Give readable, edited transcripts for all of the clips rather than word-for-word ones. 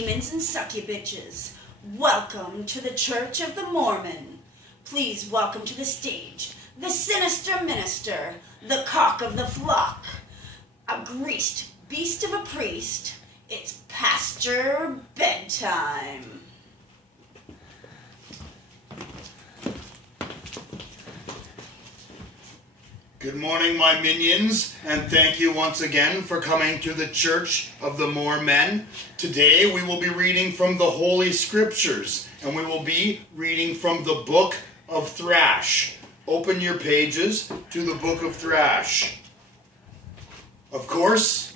demons and sucky bitches. Welcome to the Church of MoreMen. Please welcome to the stage the sinister minister, the cock of the flock, a greased beast of a priest. It's Pastor Bedtime. Good morning, my minions, and thank you once again for coming to the Church of the MoreMen. Today we will be reading from the Holy Scriptures, and we will be reading from the book of Thrash. Open your pages to the book of Thrash. Of course,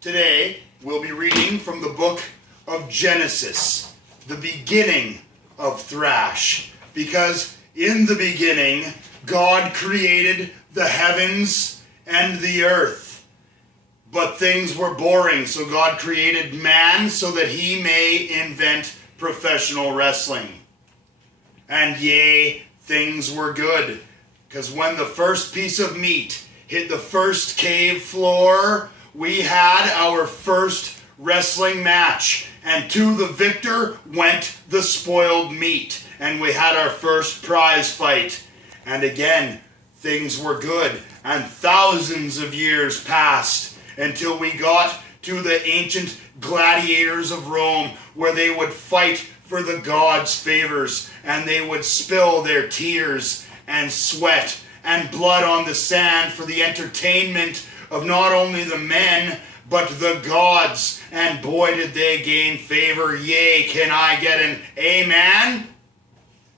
today we'll be reading from the book of Genesis, the beginning of Thrash, because in the beginning, God created the heavens and the earth. But things were boring, so God created man so that he may invent professional wrestling. And yea, things were good, because when the first piece of meat hit the first cave floor, we had our first wrestling match, and to the victor went the spoiled meat, and we had our first prize fight. And again, things were good, and thousands of years passed until we got to the ancient gladiators of Rome, where they would fight for the gods' favors, and they would spill their tears and sweat and blood on the sand for the entertainment of not only the men, but the gods. And boy, did they gain favor. Yea, can I get an amen?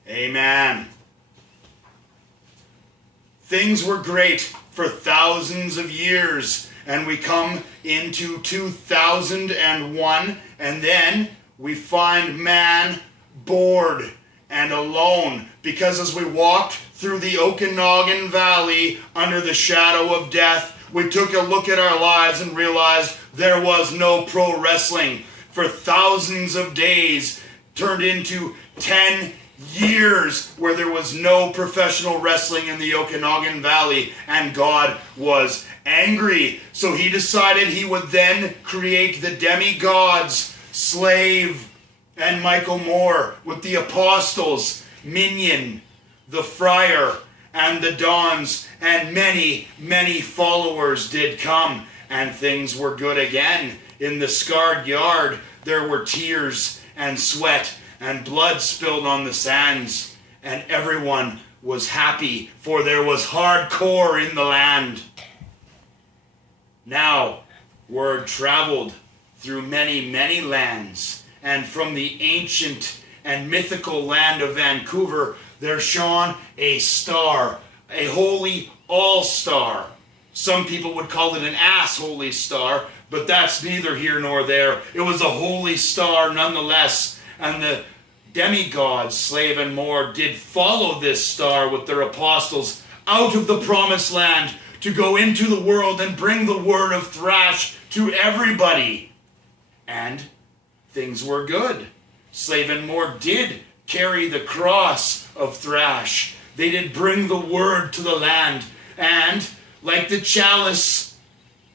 Amen. Things were great for thousands of years, and we come into 2001, and then we find man bored and alone, because as we walked through the Okanagan Valley under the shadow of death, we took a look at our lives and realized there was no pro wrestling. For thousands of days turned into 10 years where there was no professional wrestling in the Okanagan Valley, and God was angry. So he decided he would then create the demigods, Slave and Michael Moore, with the apostles, Minion, the Friar, and the Dons, and many, many followers did come, and things were good again. In the scarred yard, there were tears and sweat and blood spilled on the sands, and everyone was happy, for there was hardcore in the land. Now, word traveled through many, many lands, and from the ancient and mythical land of Vancouver, there shone a star, a holy all-star. Some people would call it an ass-holy star, but that's neither here nor there. It was a holy star nonetheless. And the demigods, Slave and Moore, did follow this star with their apostles out of the promised land to go into the world and bring the word of Thrash to everybody. And things were good. Slave and Moore did carry the cross of Thrash. They did bring the word to the land. And like the chalice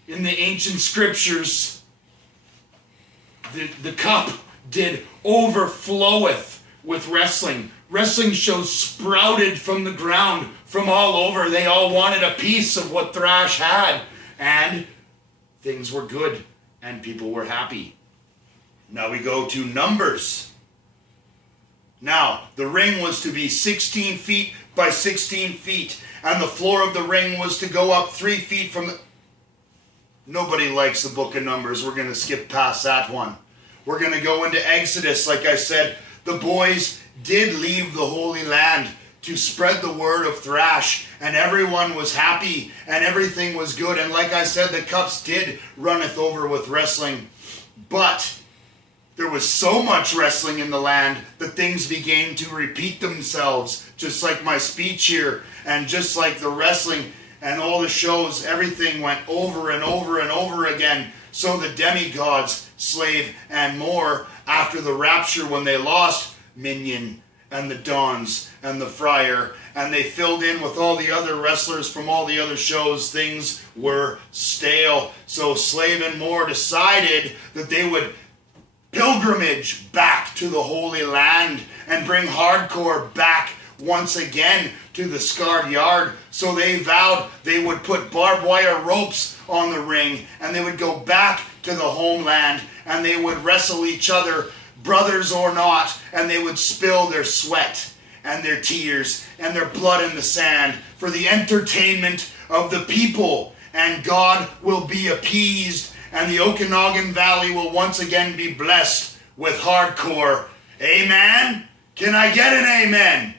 in the ancient scriptures, the cup did overfloweth with wrestling. Wrestling shows sprouted from the ground from all over. They all wanted a piece of what Thrash had. And things were good, and people were happy. Now we go to Numbers. Now, the ring was to be 16 feet by 16 feet, and the floor of the ring was to go up 3 feet from the... Nobody likes the book of Numbers. We're going to skip past that one. We're going to go into Exodus. Like I said, the boys did leave the Holy Land to spread the word of Thrash, and everyone was happy, and everything was good. And like I said, the cups did runneth over with wrestling. But there was so much wrestling in the land that things began to repeat themselves, just like my speech here, and just like the wrestling and all the shows, everything went over and over and over again. So the demigods, Slave and Moore, after the rapture, when they lost Minion and the Dons and the Friar, and they filled in with all the other wrestlers from all the other shows, things were stale. So Slave and Moore decided that they would pilgrimage back to the Holy Land and bring hardcore back once again to the scarred yard. So they vowed they would put barbed wire ropes on the ring, and they would go back to the homeland, and they would wrestle each other, brothers or not, and they would spill their sweat and their tears and their blood in the sand for the entertainment of the people. And God will be appeased, and the Okanagan Valley will once again be blessed with hardcore. Amen? Can I get an amen?